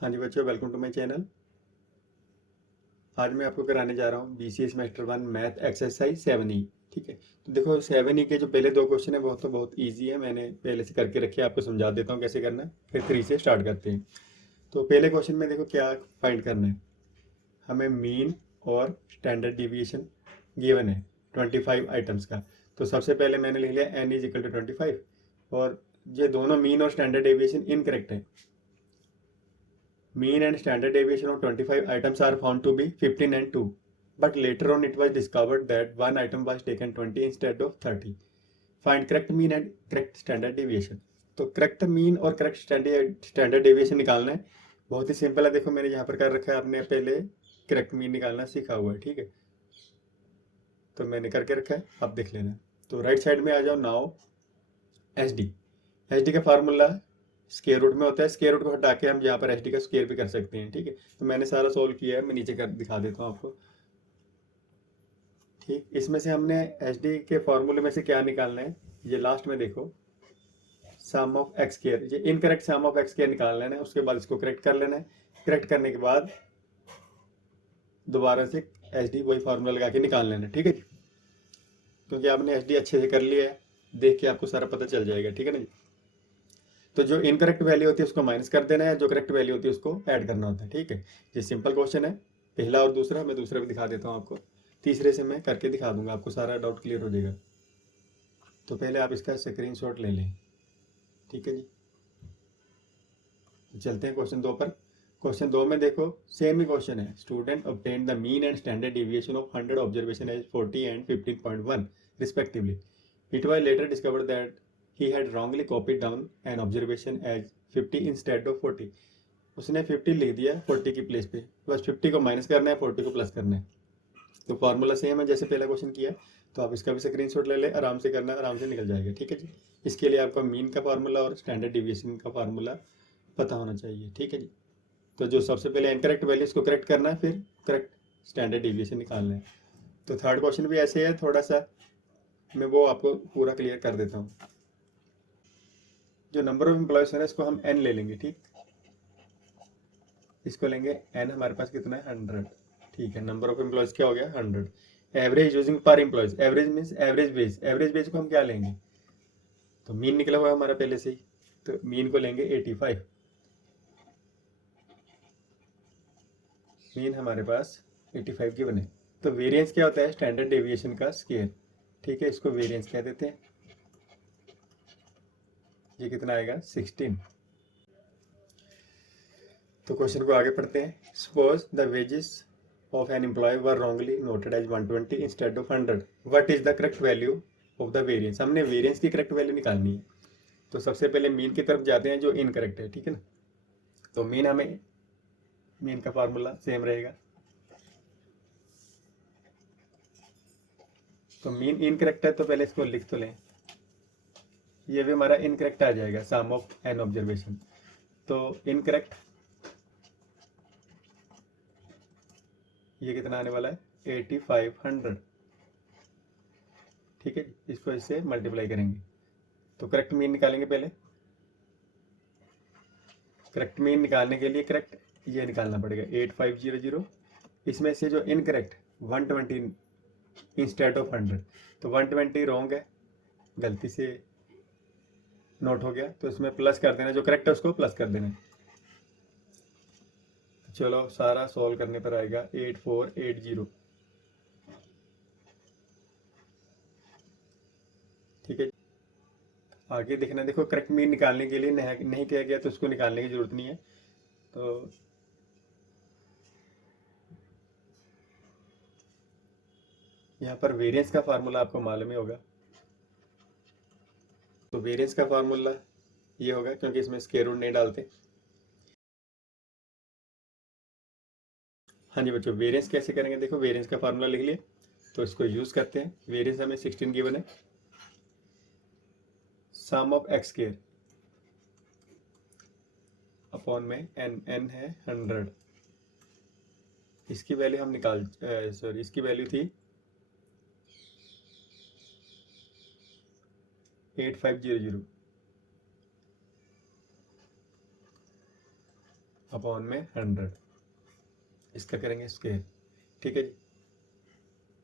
हाँ जी बच्चों, welcome to my channel. आज मैं आपको कराने जा रहा हूँ BCA semester 1 math exercise 7E। ठीक है, तो देखो 7E के जो पहले दो क्वेश्चन है बहुत बहुत इजी है, मैंने पहले से करके रखे, आपको समझा देता हूँ कैसे करना है, फिर 3 से स्टार्ट करते हैं। तो पहले क्वेश्चन में देखो क्या फाइंड करना है, हमें मीन और स्टैंडर्ड डिविएशन गिवन है 25 आइटम्स का। तो सबसे पहले मैंने लिख लिया n इज इक्वल टू 25, और ये दोनों मीन और स्टैंडर्ड डेविएशन इनकरेक्ट है। Mean and standard deviation of 25 items are found to be 15 and 2. But later on it was discovered that one item was taken 20 instead of 30. Find correct mean and correct standard deviation. तो correct mean और correct standard deviation निकालना है। बहुत ही simple है, देखो मैंने यहाँ पर कर रखा है, आपने पहले करेक्ट मीन निकालना सीखा हुआ है। ठीक है, तो मैंने करके रखा है, आप देख लेना। तो राइट साइड में आ जाओ। नाउ एच डी का फार्मूला स्क्वायर रूट में होता है, स्क्वायर रूट को हटा के हम यहाँ पर एच डी का स्क्वायर भी कर सकते हैं। ठीक है, तो मैंने सारा सोल्व किया है, मैं नीचे कर दिखा देता हूँ आपको। ठीक, इसमें से हमने एच डी के फॉर्मूले में से क्या निकालना है, ये लास्ट में देखो, सम ऑफ एक्स स्क्वायर, ये incorrect sum of X square निकाल लेना है, उसके बाद इसको करेक्ट कर लेना है। करेक्ट करने के बाद दोबारा से एच डी वही फार्मूला लगा के निकाल लेना है। ठीक है जी, क्योंकि आपने एच डी अच्छे से कर लिया है, देख के आपको सारा पता चल जाएगा। ठीक है ना जी, तो जो इनकरेक्ट वैल्यू होती है उसको माइनस कर देना है, जो करेक्ट वैल्यू होती है उसको ऐड करना होता है। ठीक है, ये सिंपल क्वेश्चन है, पहला और दूसरा। मैं दूसरा भी दिखा देता हूँ आपको, तीसरे से मैं करके दिखा दूंगा, आपको सारा डाउट क्लियर हो जाएगा। तो पहले आप इसका स्क्रीनशॉट ले लें। ठीक है जी, तो चलते हैं क्वेश्चन 2 पर। क्वेश्चन 2 में देखो सेम ही क्वेश्चन है, student obtain the mean and standard deviation of 100 observation as 40 and 15.1 respectively. It was later discovered that he had wrongly copied down an observation as 50 instead of 40। उसने 50 लिख दिया 40 की place पे, बस 50 को माइनस करना है, 40 को प्लस करना है। तो फार्मूला सेम है जैसे पहला क्वेश्चन किया, तो आप इसका भी स्क्रीनशॉट ले लें, आराम से करना, आराम से निकल जाएगा। ठीक है जी, इसके लिए आपका मीन का फार्मूला और स्टैंडर्ड डिविएशन का फार्मूला पता होना चाहिए। ठीक है जी, तो जो सबसे पहले इनकरेक्ट वैल्यू उसको करेक्ट करना है, फिर करेक्ट स्टैंडर्ड डिविएशन निकालना है। तो थर्ड क्वेश्चन भी ऐसे है, थोड़ा सा मैं वो आपको पूरा क्लियर कर देता हूँ। जो नंबर ऑफ एम्प्लॉयज है इसको हम n ले लेंगे। ठीक, इसको लेंगे n, हमारे पास कितना है 100। ठीक है, नंबर ऑफ एम्प्लॉयज क्या हो गया 100। एवरेज यूजिंग पर employees, average means average base, average base को हम क्या लेंगे, तो मीन निकला हुआ है हमारा पहले से ही, तो मीन को लेंगे 85। मीन हमारे पास 85 की बने। तो वेरिएंस क्या होता है, स्टैंडर्ड डेविएशन का स्क्वायर। ठीक है, इसको वेरिएंस कह देते हैं। ये कितना आएगा 16। तो क्वेश्चन को आगे पढ़ते हैं। Suppose the wages of an employ were wrongly noted as 120 instead of 100, what is the correct value of the variance. हमने वेरिएंस की करेक्ट वैल्यू निकालनी है, तो सबसे पहले मीन की तरफ जाते हैं जो इनकरेक्ट है। ठीक है ना, तो मीन का फार्मूला सेम रहेगा। तो मीन इनकरेक्ट है, तो पहले इसको लिख तो लें, ये भी हमारा इनकरेक्ट आ जाएगा, सम ऑफ एन ऑब्जर्वेशन। तो इनकरेक्ट ये कितना आने वाला है 8500। ठीक है, इसको इससे मल्टीप्लाई करेंगे, तो करेक्ट मीन निकालेंगे पहले। करेक्ट मीन निकालने के लिए करेक्ट ये निकालना पड़ेगा 8500। इसमें से जो इनकरेक्ट 120 इंस्टेड ऑफ 100, तो 120 रॉन्ग है, गलती से नोट हो गया, तो इसमें प्लस कर देना, जो करेक्ट है उसको प्लस कर देना। चलो सारा सॉल्व करने पर आएगा 8480। ठीक है, आगे देखना, देखो करेक्ट मीन निकालने के लिए नहीं किया गया तो उसको निकालने की जरूरत नहीं है। तो यहाँ पर वेरिएंस का फार्मूला आपको मालूम ही होगा, तो वेरिएंस का फार्मूला ये होगा, क्योंकि इसमें स्क्वायर रूट नहीं डालते। हाँ जी बच्चों, वेरिएंस कैसे करेंगे, देखो वेरिएंस का फार्मूला लिख लिए, तो इसको यूज करते हैं। वेरिएंस हमें 16 गिवन है, सम ऑफ एक्स स्क्वायर अपॉन में एन है 100। इसकी वैल्यू हम सॉरी इसकी वैल्यू थी 8500। अपॉन में 100, इसका करेंगे स्क्वायर। ठीक है जी,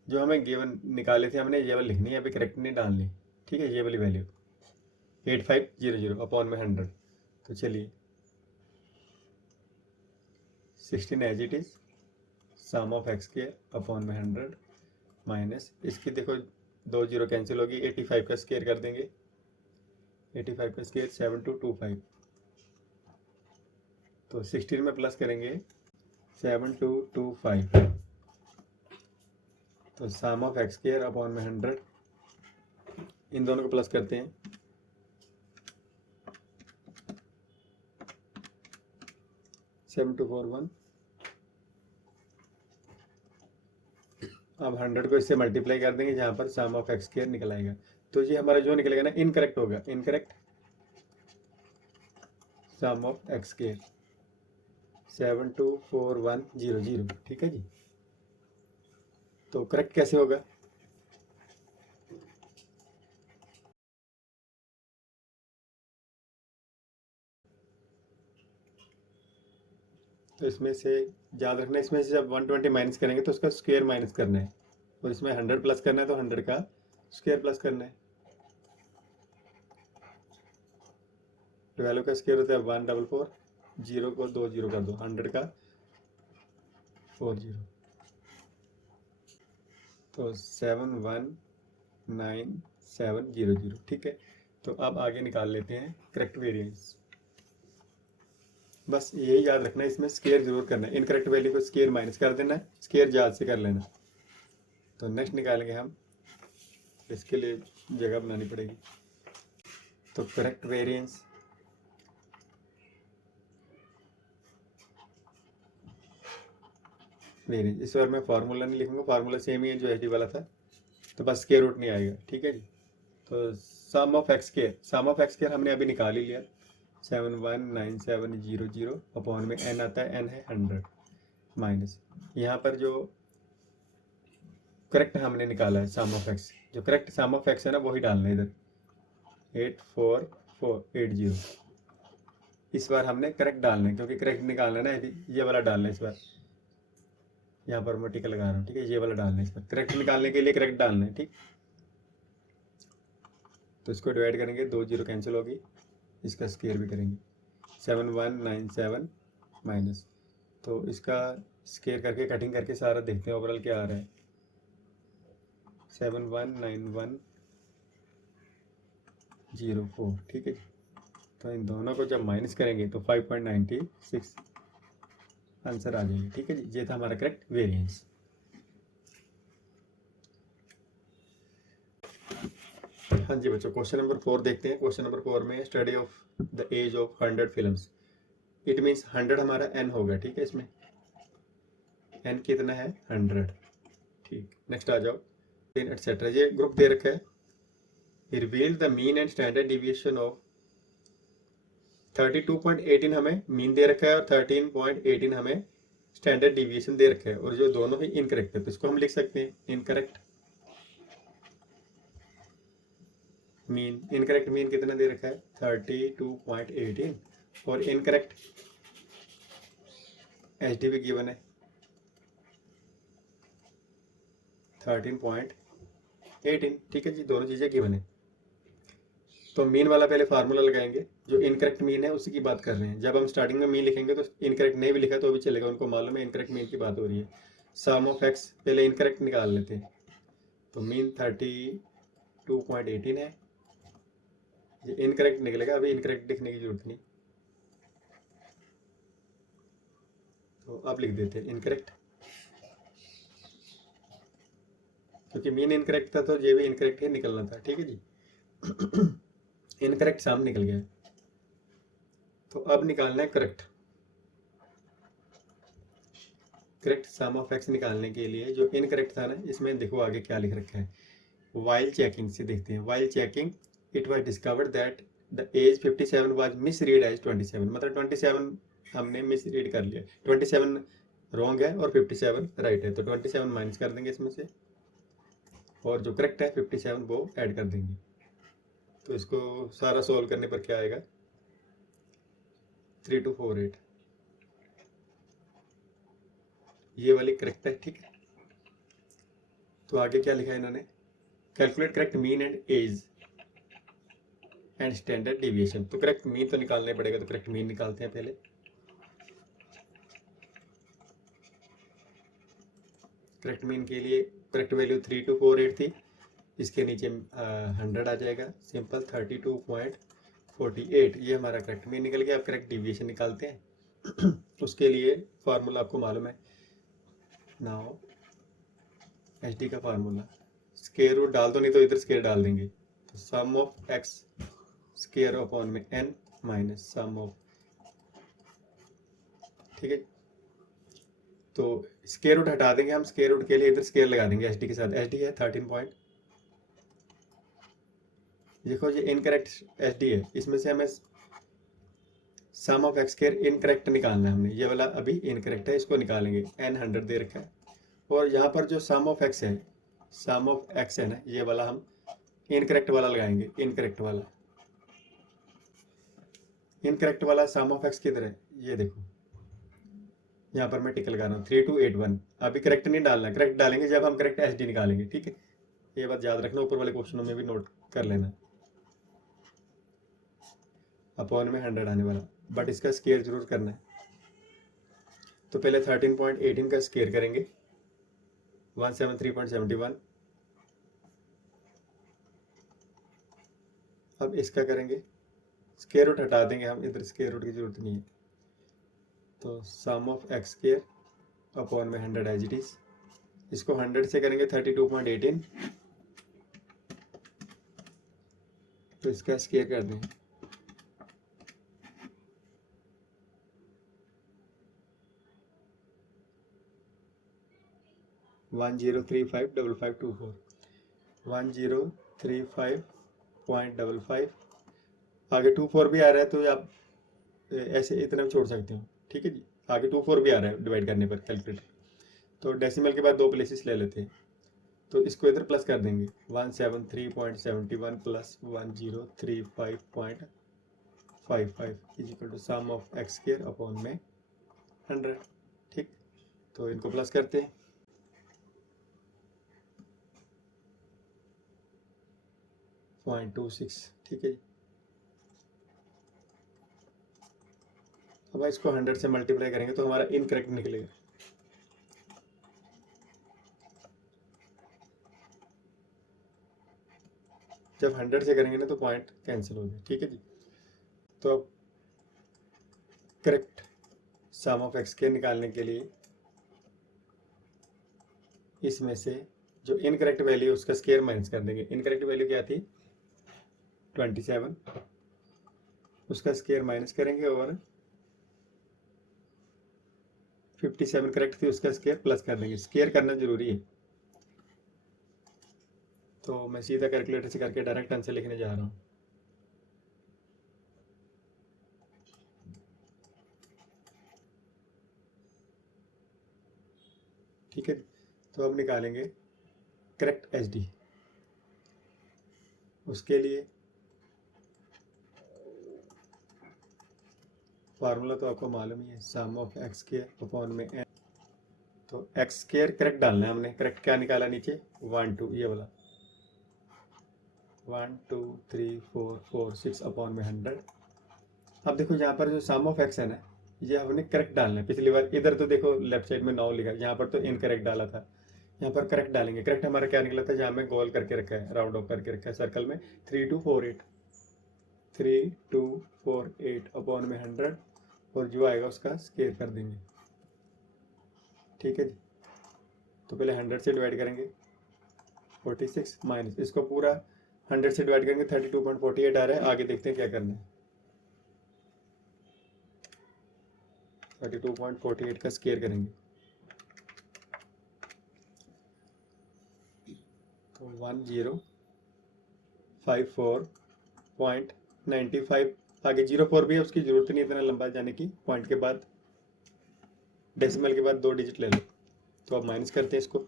जो हमें गिवन निकाले थे हमने ये वाली लिखनी है, अभी करेक्ट नहीं डालनी। ठीक है, ये वाली वैल्यू 8500 अपॉन में 100। तो चलिए 16 as it is sum of X square upon में 100 माइनस इसकी देखो 2 जीरो कैंसिल होगी, 85 का स्क्वायर कर देंगे, 85 का स्क्वायर 7225। तो 16 में प्लस करेंगे 7225। तो सम ऑफ एक्स स्क्वायर अपॉन में 100, इन दोनों को प्लस करते हैं, 7241। अब 100 को इससे मल्टीप्लाई कर देंगे जहाँ पर सम ऑफ एक्स स्क्वायर निकल आएगा। तो ये हमारा जो निकलेगा ना इनकरेक्ट होगा, incorrect sum of X square 724100। ठीक है जी, तो करेक्ट कैसे होगा? तो इसमें से याद रखना, इसमें से जब 120 माइनस करेंगे तो उसका स्क्वायर माइनस करना है, और इसमें 100 प्लस करना है तो 100 का स्क्वायर प्लस करना है। 12 का स्क्वायर होता है 144, 0 को 2 जीरो कर दो, 100 का 40, तो 719700। ठीक है, तो अब आगे निकाल लेते हैं करेक्ट वेरिएंस। बस यही याद रखना है, इसमें स्क्वायर जरूर करना है, इनकरेक्ट वैल्यू को स्क्वायर माइनस कर देना है, स्क्वायर याद से कर लेना। तो नेक्स्ट निकालेंगे हम, इसके लिए जगह बनानी पड़ेगी। तो करेक्ट वेरिएंस इस बार मैं फार्मूला नहीं लिखूंगा, फार्मूला सेम ही है जो एच वाला था, तो बस स्क्वायर रूट नहीं आएगा। ठीक है जी, तो सम ऑफ एक्स स्क्वायर हमने अभी निकाल ही लिया, 719700 अपॉन में एन आता है, एन है 100 माइनस यहाँ पर जो करेक्ट हमने निकाला है सम ऑफ एक्स, जो करेक्ट सम ऑफ एक्स है ना वही डालना है इधर, 84480। इस बार हमने करेक्ट डालना है, क्योंकि करेक्ट निकालना है ना, ये वाला डालना है इस बार, यहाँ पर मैं टिक लगा रहा हूँ। ठीक है, ये वाला डालना है इस बार, करेक्ट निकालने के लिए करेक्ट डालना है। ठीक, तो इसको डिवाइड करेंगे, 2 जीरो कैंसिल होगी, इसका स्क्वायर भी करेंगे, 7197 माइनस, तो इसका स्क्वायर करके कटिंग करके सारा देखते हैं ओवरऑल क्या आ रहा है, 719104। ठीक है, तो इन दोनों को जब माइनस करेंगे तो 5.96 आंसर आ जाएगा। ठीक है जी, ये था हमारा करेक्ट वेरिएंस। हाँ जी बच्चों, क्वेश्चन नंबर 4 देखते हैं। क्वेश्चन नंबर 4 में study of the age of 100 films, it means 100 हमारा एन होगा। ठीक है, इसमें एन कितना है 100। ठीक, नेक्स्ट आ जाओ, एटसेट्रा, ये ग्रुप दे रखा है, reveal the mean and standard deviation of 32.18 हमें मीन दे रखा है और 13.18 हमें स्टैंडर्ड डिविएशन दे रखा है, और जो दोनों ही इनकरेक्ट है, तो इसको हम लिख सकते हैं इनकरेक्ट मीन। इनकरेक्ट मीन कितना दे रखा है 32.18, और इनकरेक्ट एच डी भी गिवन है 13.18। ठीक है जी, दोनों चीज़ें गिवन है। तो मीन वाला पहले फार्मूला लगाएंगे, जो इनकरेक्ट मीन है उसी की बात कर रहे हैं। जब हम स्टार्टिंग में मीन लिखेंगे तो इनकरेक्ट नहीं भी लिखा तो भी चलेगा, उनको मालूम है इनकरेक्ट मीन की बात हो रही है। सम ऑफ एक्स पहले इनकरेक्ट निकाल लेते हैं, तो मीन 32.18 है, ये इनकरेक्ट निकलेगा, अभी इनकरेक्ट लिखने की जरूरत नहीं, तो अब लिख देते हैं इनकरेक्ट, क्योंकि मीन इनकरेक्ट था तो ये भी इनकरेक्ट ही निकलना था। ठीक है जी, इनकरेक्ट सम निकल गया, तो अब निकालना है करेक्ट सम ऑफ एक्स। निकालने के लिए जो इनकरेक्ट था ना, इसमें देखो आगे क्या लिख रखा है, वाइल चेकिंग से देखते हैं। While checking it was discovered that the age 57 was misread as 27, मतलब 27 हमने मिसरीड कर लिया, 27 रॉन्ग है और 57 राइट है, तो 27 माइनस कर देंगे इसमें से, और जो करेक्ट है 57 वो ऐड कर देंगे। तो इसको सारा सोल्व करने पर क्या आएगा 3248। ये वाली करेक्ट है, ठीक है। तो आगे क्या लिखा है इन्होंने, calculate correct mean and age and standard deviation. तो करेक्ट मीन तो निकालना ही पड़ेगा, तो करेक्ट मीन निकालते हैं पहले। करेक्ट मीन के लिए करेक्ट वैल्यू 3248 थी, इसके नीचे 100 आ जाएगा, सिंपल 32.48, ये हमारा करेक्ट मीन निकल गया। अब करेक्ट डिविएशन निकालते हैं। उसके लिए फार्मूला आपको मालूम है, नाउ एच डी का फार्मूला स्क्वायर रूट डाल दो, नहीं तो इधर स्क्वायर डाल देंगे। तो सम ऑफ एक्स स्क्वायर अपॉन में एन माइनस सम ऑफ, ठीक है। तो स्क्वायर रूट हटा देंगे हम, स्क्वायर रूट के लिए इधर स्क्वायर लगा देंगे एच डी के साथ। एच डी है 13 पॉइंट, देखो ये इनकरेक्ट एच डी है, इसमें से हमें सम ऑफ एक्स स्क्वायर इनकरेक्ट निकालना है हमने, ये वाला अभी इनकरेक्ट है, इसको निकालेंगे। एन 100 दे रखा है, और यहाँ पर जो सम ऑफ एक्स है, सम ऑफ एक्स है ना, ये वाला हम इनकरेक्ट वाला लगाएंगे। इनकरेक्ट वाला सम ऑफ एक्स किधर है, ये देखो यहाँ पर मैं टिक लगा रहा हूँ 3281। अभी करेक्ट नहीं डालना, करेक्ट डालेंगे जब हम करेक्ट एच डी निकालेंगे, ठीक है। ये बात याद रखना, ऊपर वाले क्वेश्चनों में भी नोट कर लेना। अपॉन में 100 आने वाला, बट इसका स्केयर जरूर करना है। तो पहले 13.18 का स्केयर करेंगे, 173.71। अब इसका करेंगे, स्केयर रूट हटा देंगे हम, इधर स्केयर रूट की जरूरत नहीं है। तो सम ऑफ एक्स स्केयर अपॉन में 100 एज इट इज, इसको 100 से करेंगे 32.18, तो इसका स्केयर कर देंगे। वन 1035.5524, 1035.55। आगे 24 भी आ रहा है, तो आप ऐसे इतना भी छोड़ सकते हो, ठीक है जी। आगे 24 भी आ रहा है डिवाइड करने पर कैलकुलेटर, तो डेसिमल के बाद 2 प्लेसेस ले लेते हैं। तो इसको इधर प्लस कर देंगे, 173.71 plus 1035.55 is equal to sum of X square upon में 100, ठीक। तो इनको प्लस करते हैं, 0.26, ठीक है जी। अब इसको 100 से मल्टीप्लाई करेंगे तो हमारा इनकरेक्ट निकलेगा। जब 100 से करेंगे ना तो पॉइंट कैंसिल हो गए, ठीक है जी। तो अब करेक्ट सम ऑफ एक्स के निकालने के लिए इसमें से जो इनकरेक्ट वैल्यू उसका स्क्वायर माइनस कर देंगे। इनकरेक्ट वैल्यू क्या थी 27, उसका स्क्वायर माइनस करेंगे, और 57 करेक्ट थी, उसका स्क्वायर प्लस कर देंगे। स्क्वायर करना जरूरी है। तो मैं सीधा कैलकुलेटर से करके डायरेक्ट आंसर लिखने जा रहा हूँ। ठीक है, तो अब निकालेंगे करेक्ट एच डी। उसके लिए फार्मूला तो आपको मालूम ही है, सम ऑफ एक्स स्क्वायर अपॉन में एन। तो एक्स स्क्वायर करेक्ट डालना है हमने। करेक्ट क्या निकाला नीचे 1 2, ये वाला 1 2 3 4 4 6 अपॉन में 100। अब देखो यहाँ पर जो सम ऑफ एक्स है ना, ये हमने करेक्ट डालना है। पिछली बार इधर तो देखो लेफ्ट साइड में 9 लिखा, यहाँ पर तो इनकरेक्ट डाला था, यहाँ पर करेक्ट डालेंगे। करेक्ट हमारा क्या निकला था, जहाँ में गोल करके रखा है, राउंड ऑफ करके रखा है सर्कल में, 3248 3248 अपॉन में 100, और जो आएगा उसका स्क्वायर कर देंगे। ठीक है जी। तो पहले 100 से डिवाइड करेंगे, 46 माइनस इसको पूरा 100 से डिवाइड करेंगे, 32.48 आ रहा है। आगे देखते हैं क्या करना है। 32.48 का स्क्वायर करेंगे, तो 1054.95। आगे 04 भी है, उसकी जरूरत नहीं इतना लंबा जाने की। पॉइंट के बाद डेसिमल के बाद 2 डिजिट ले लो। तो अब माइनस करते हैं इसको,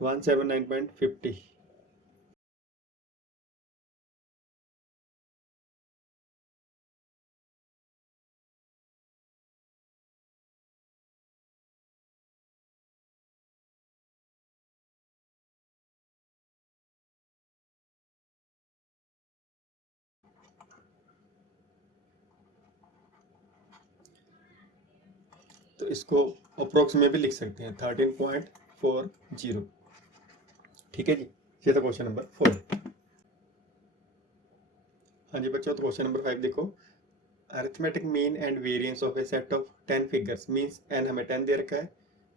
179.50। इसको अप्रोक्स में भी लिख सकते हैं 13.40। ठीक है जी, ये था क्वेश्चन नंबर 4। हाँ जी बच्चों, तो क्वेश्चन नंबर 5 देखो, arithmetic mean and variance of a set of 10 figures means N हमें 10 दे रखा है,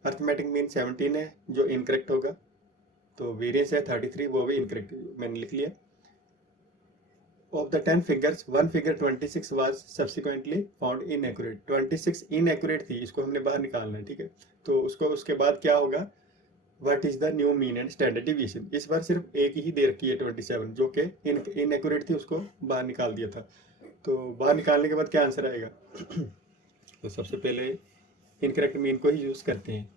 अरिथमेटिक मीन 17 है जो इनकरेक्ट होगा, तो वेरिएंस है 33, वो भी इनकरेक्ट मैंने लिख लिया। Of the 10 figures 1 figure 26 was subsequently found inaccurate. 26 inaccurate थी, इसको हमने बाहर निकालना है। ठीक है, तो उसको उसके बाद क्या होगा, what is the new mean and standard deviation. इस बार सिर्फ एक ही दे रखी है 27, जो कि इनएक्यूरेट थी, उसको बाहर निकाल दिया था। तो बाहर निकालने के बाद क्या आंसर आएगा तो सबसे पहले इनकरेक्ट मीन को ही यूज करते हैं।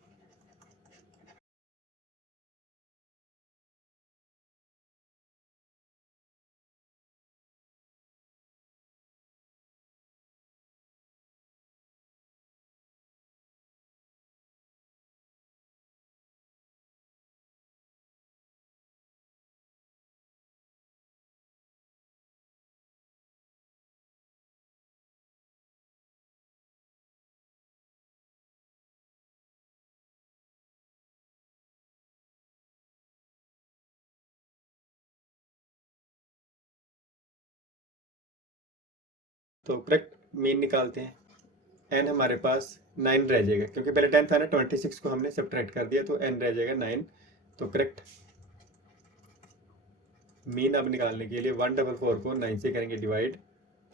तो करेक्ट मीन निकालते हैं, एन हमारे पास 9 रह जाएगा, क्योंकि पहले 10 था ना, 26 को हमने सब्ट्रैक्ट कर दिया, तो एन रह जाएगा 9। तो करेक्ट मीन अब निकालने के लिए 144 को 9 से करेंगे डिवाइड,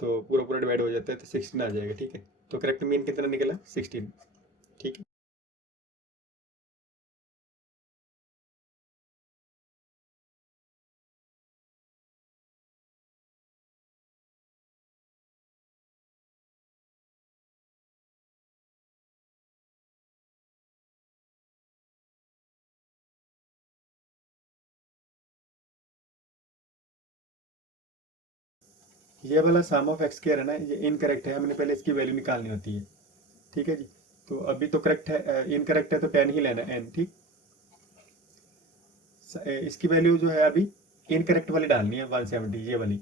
तो पूरा पूरा डिवाइड हो जाता है, तो 16 आ जाएगा। ठीक है, तो करेक्ट मीन कितना निकला, 16। ठीक है, ये वाला सम ऑफ एक्स स्क्वायर है ना, ये इनकरेक्ट है, हमने पहले इसकी वैल्यू निकालनी होती है। ठीक है जी, तो अभी तो करेक्ट है, इनकरेक्ट है, तो 10 ही लेना एन। ठीक, इसकी वैल्यू जो है अभी इनकरेक्ट वाली डालनी है 170, ये वाली,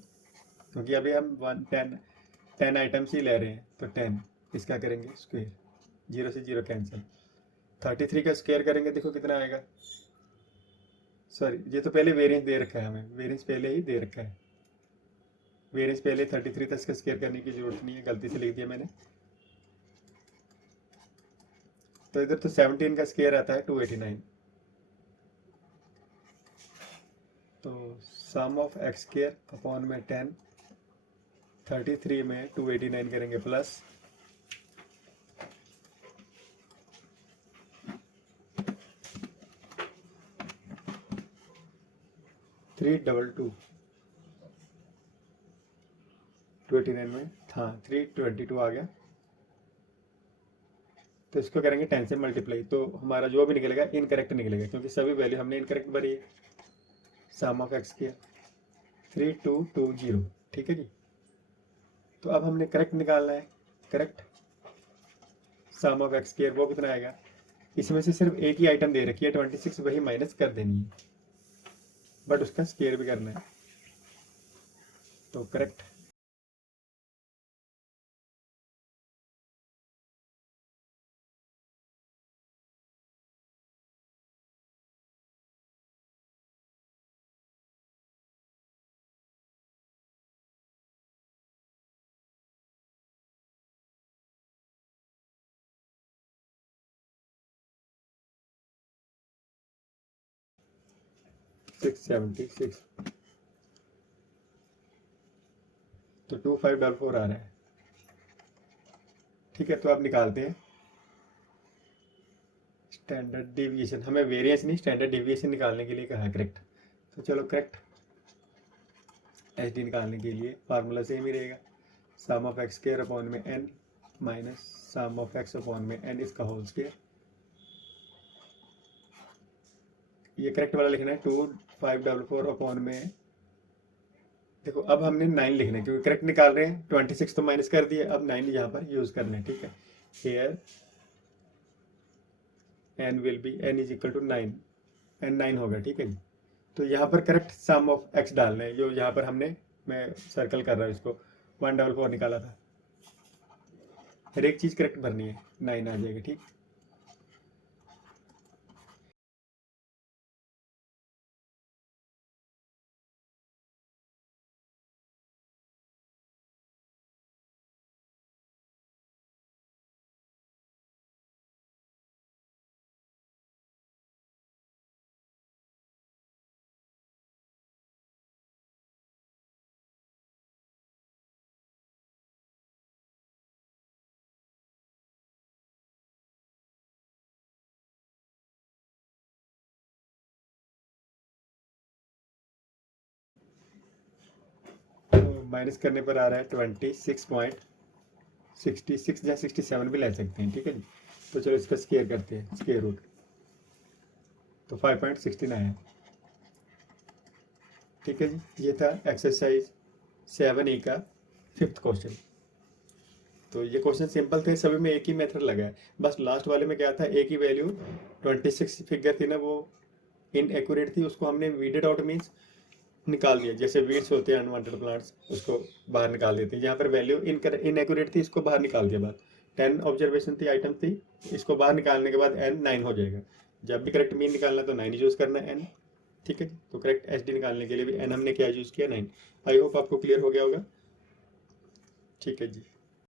क्योंकि अभी हम 10 आइटम्स ही ले रहे हैं, तो 10 इसका करेंगे स्क्वायर, 0 से 0 कैंसिल, 33 का स्क्वायर करेंगे, देखो कितना आएगा। सॉरी, ये तो पहले वेरिएंस दे रखा है, हमें वेरिएंस पहले ही दे रखा है, वेरिएंस पहले 33 था, इसका स्क्वायर करने की जरूरत नहीं है, गलती से लिख दिया मैंने। तो इधर तो 17 का स्क्वायर आता है 289, तो सम ऑफ एक्स स्क्वायर अपॉन में 10, 33 में 289 करेंगे प्लस 322, 289 में था 322 आ गया, तो इसको करेंगे 10 से मल्टीप्लाई, तो हमारा जो भी निकलेगा इनकरेक्ट निकलेगा, क्योंकि सभी वैल्यू हमने इनकरेक्ट भरी है। सम ऑफ एक्स किया 3220। ठीक है जी, तो अब हमने करेक्ट निकालना है, correct sum of X square वो कितना आएगा, इसमें से सिर्फ एक ही आइटम दे रखी है 26, वही माइनस कर देनी है, बट उसका स्क्वायर भी करना है, तो करेक्ट सिक्स 76, तो 2544 आ रहा है। ठीक है, तो अब निकालते हैं स्टैंडर्ड डिविएशन, हमें वेरिएंस नहीं स्टैंडर्ड डिविएशन निकालने के लिए कहा है करेक्ट। तो चलो करेक्ट एच डी निकालने के लिए फार्मूला सेम ही रहेगा, sum of X square upon में N minus sum of X upon में एन इसका होल स्क्वायर। ये करेक्ट वाला लिखना है 2544 अपॉन में, देखो अब हमने 9 लिखना है, क्योंकि करेक्ट निकाल रहे हैं, 26 तो माइनस कर दिया, अब 9 यहाँ पर यूज करना है। ठीक है, here N will be N is equal to 9, N 9 होगा। ठीक है जी, तो यहाँ पर करेक्ट सम ऑफ एक्स डालना है, जो यहाँ पर हमने, मैं सर्कल कर रहा हूँ इसको, 144 निकाला था, हर एक चीज़ करेक्ट भरनी है, 9 आ जाएगा। ठीक, तो माइनस करने पर आ रहा है 26.66 या 67 भी ले सकते हैं। ठीक है जी, तो चलो इसका स्केयर करते हैं, स्केयर रूट। तो 5.69 है। ठीक है जी, ये था एक्सरसाइज 7A का 5th क्वेश्चन। तो ये क्वेश्चन सिंपल थे, सभी में एक ही मेथड लगा है, बस लास्ट वाले में क्या था, एक ही वैल्यू 26 फिगर थी ना, वो इनएक्यूरेट थी, उसको हमने वीडेड आउट मीन्स निकाल दिया। जैसे वीड्स होते हैं अनवांटेड प्लांट्स, उसको बाहर निकाल देते हैं। यहाँ पर वैल्यू इनएक्यूरेट थी, इसको बाहर निकाल दिया। बात 10 ऑब्जर्वेशन थी, आइटम थी, इसको बाहर निकालने के बाद n 9 हो जाएगा। जब भी करेक्ट मीन निकालना तो 9 यूज़ करना है n। ठीक है जी, तो करेक्ट एच निकालने के लिए भी n हमने क्या यूज़ किया, 9। आई होप आपको क्लियर हो गया होगा। ठीक है जी।